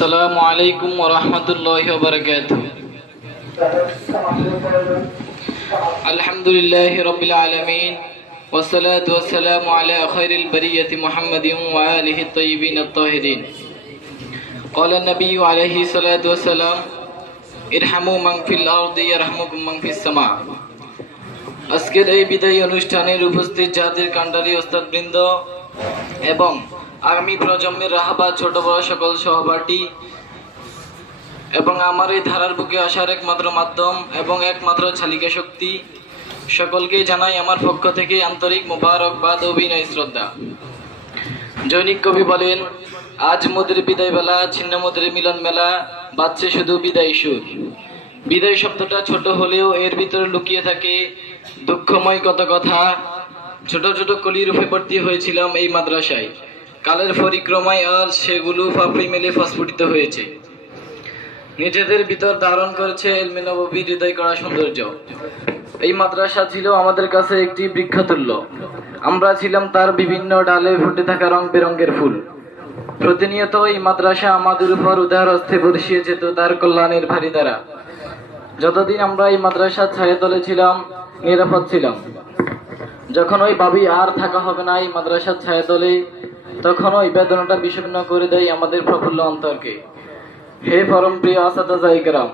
আসসালামু আলাইকুম ওয়া রাহমাতুল্লাহি ওয়া বারাকাতুহু। আলহামদুলিল্লাহি রাব্বিল আলামিন ওয়া সলাতু ওয়া সালামু আলা খায়রিল বারিয়াতি মুহাম্মাদিন ওয়া আলিহি আত-তাইয়িবিন আত-তাহিরিন। ক্বালা নবিয়্যু আলাইহি সালাতু ওয়া সালাম ইরহামু মান ফিল আরদি ইয়ারহামুকুম মান ফিস সামা। আজকের এই বিদায়ী অনুষ্ঠানের উপস্থিত জাতির কাণ্ডারী ওস্তাদবৃন্দ এবং আগামী প্রজন্মের রাহাবাদ ছোট বড় সকল সহপাঠী এবং আমার এই ধারার বুকে আসার একমাত্র মাধ্যম এবং একমাত্র চালিকা শক্তি, সকলকে জানাই আমার পক্ষ থেকে আন্তরিক মোবারকবাদ ও বিনয় শ্রদ্ধা। জৈনিক কবি বলেন, আজ মোদের বিদায় বেলা, ছিন্ন মোদের মিলন মেলা, বাজছে শুধু বিদায় সুর। বিদায় শব্দটা ছোট হলেও এর ভিতরে লুকিয়ে থাকে দুঃখময় কত কথা। ছোট ছোট কলি রূপে ভর্তি হয়েছিলাম এই মাদ্রাসায়, কালের পরিক্রমায় আর সেগুলো পাপড়ি মেলে প্রস্ফুটিত হয়েছে। নিজেদের ভিতর ধারণ করেছে ইলমে নববীর হৃদয় করা সৌন্দর্য। এই মাদ্রাসা ছিল আমাদের কাছে একটি বৃক্ষতুল্য। আমরা ছিলাম তার বিভিন্ন ডালে ফুটে থাকা রং বেরঙের ফুল। প্রতিনিয়ত এই মাদ্রাসা আমাদের উপর উদার হস্তে বর্ষিয়ে যেত তার কল্যাণের ভারী দ্বারা। যতদিন আমরা এই মাদ্রাসার ছায়াতলে ছিলাম, নিরাপদ ছিলাম। যখন ওই ভাবি আর থাকা হবে না এই মাদ্রাসার ছায়াতলে, তখন ওই বেদনাটা বিষণ্ণ করে দেয় আমাদের প্রফুল্ল অন্তরকে। হে পরম প্রিয় আসাদায়ে কেরাম,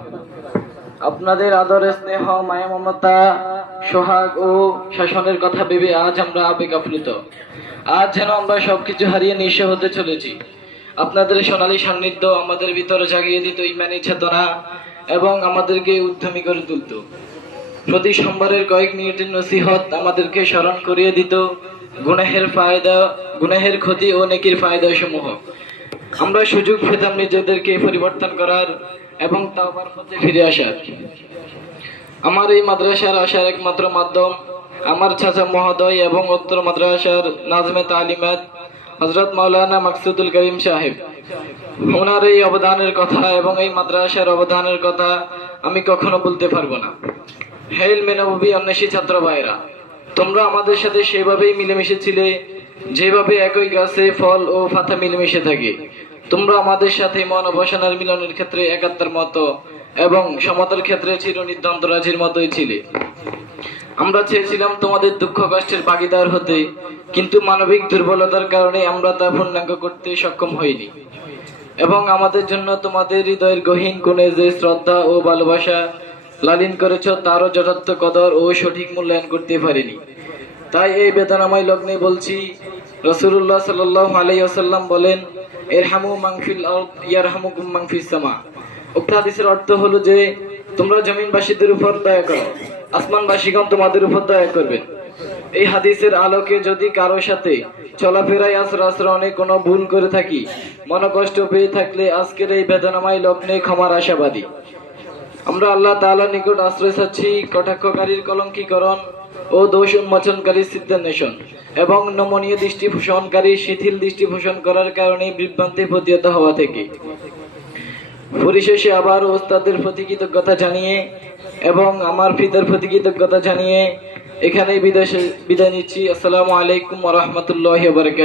আপনাদের আদরে, স্নেহ, মায়া, মমতা, সোহাগ ও শাসনের কথা ভেবে আজ আমরা আবেগ আপ্লুত। আজ যেন আমরা সবকিছু হারিয়ে নিঃস্ব হতে চলেছি। আপনাদের সোনালী সান্নিধ্য আমাদের ভিতরে জাগিয়ে দিত ইমানি চেতনা এবং আমাদেরকে উদ্যমী করে তুলত। প্রতি সোমবারের কয়েক মিনিটের নসিহত আমাদেরকে স্মরণ করিয়ে দিত গুনাহের ক্ষতি ও নেকির ফায়দা সমূহ। আমরা সুযোগ পেতাম নিজেদেরকে পরিবর্তন করার এবং তাওবার পথে ফিরে আসার। আমার এই মাদ্রাসার আসার একমাত্র মাধ্যম আমার চাচা মহোদয় এবং উত্তর মাদ্রাসার নাজমে তালিমাত হযরত মাওলানা মাকসুদুল করিম সাহেব। ওনার এই অবদানের কথা এবং এই মাদ্রাসার অবদানের কথা আমি কখনো বলতে পারবো না। হে ইলমে নববী অন্বেষী ছাত্র ভাইরা, তোমরা আমাদের সাথে সেভাবেই মিলেমিশে ছিলে যেভাবে একই গাছে ফল ও পাতা মিলেমিশে থাকে। তোমরা আমাদের সাথে মন অবসানের মিলনের ক্ষেত্রে একাত্তর মতো এবং সমতার ক্ষেত্রে চিরনির্দ্বন্দ্বরাজির মতোই ছিলে। আমরা চেয়েছিলাম তোমাদের দুঃখ কষ্টের ভাগিদার হতে, কিন্তু মানবিক দুর্বলতার কারণে আমরা তা পূর্ণাঙ্গ করতে সক্ষম হইনি এবং আমাদের জন্য তোমাদের হৃদয়ের গহীন কোণে যে শ্রদ্ধা ও ভালোবাসা লালন করেছ তারও যথার্থ কদর ও সঠিক মূল্যায়ন করতে পারিনি। তাই এই বেদনাময় লগ্নে বলছি, রাসূলুল্লাহ সাল্লাল্লাহু আলাইহি ওয়াসাল্লাম বলেন, ইরহামু মান ফিল আরদ ইয়ারহামুকুম মান ফিস সামা। উক্ত হাদিসের অর্থ হলো যে তোমরা জমিনবাসীদের উপর দয়া করো, আসমানবাসীগণ তোমাদের উপর দয়া করবেন। এই হাদিসের আলোকে যদি কারো সাথে চলাফেরায় আচরণে কোনো ভুল করে থাকি, মনোকষ্ট পেয়ে থাকলে আজকের এই বেদনাময় লগ্নে ক্ষমার আশাবাদী। আমরা আল্লাহ তাআলার নিকট আশ্রয় চাচ্ছি কটাক্ষকারীর কলঙ্কীকরণ ও দোষ উন্মোচনকারী সিদ্ধান্বেষণ এবং নমনীয় দৃষ্টি পোষণকারী শিথিল দৃষ্টি পোষণ করার কারণে বিভ্রান্তি প্রতিহত হওয়া থেকে। পরিশেষে আবার ওস্তাদের প্রতি কৃতজ্ঞতা জানিয়ে এবং আমার পিতার প্রতি কৃতজ্ঞতা জানিয়ে এখানেই বিদায় নিচ্ছি। আসসালামু আলাইকুম ওয়া রাহমাতুল্লাহি ওয়া বারাকাতুহু।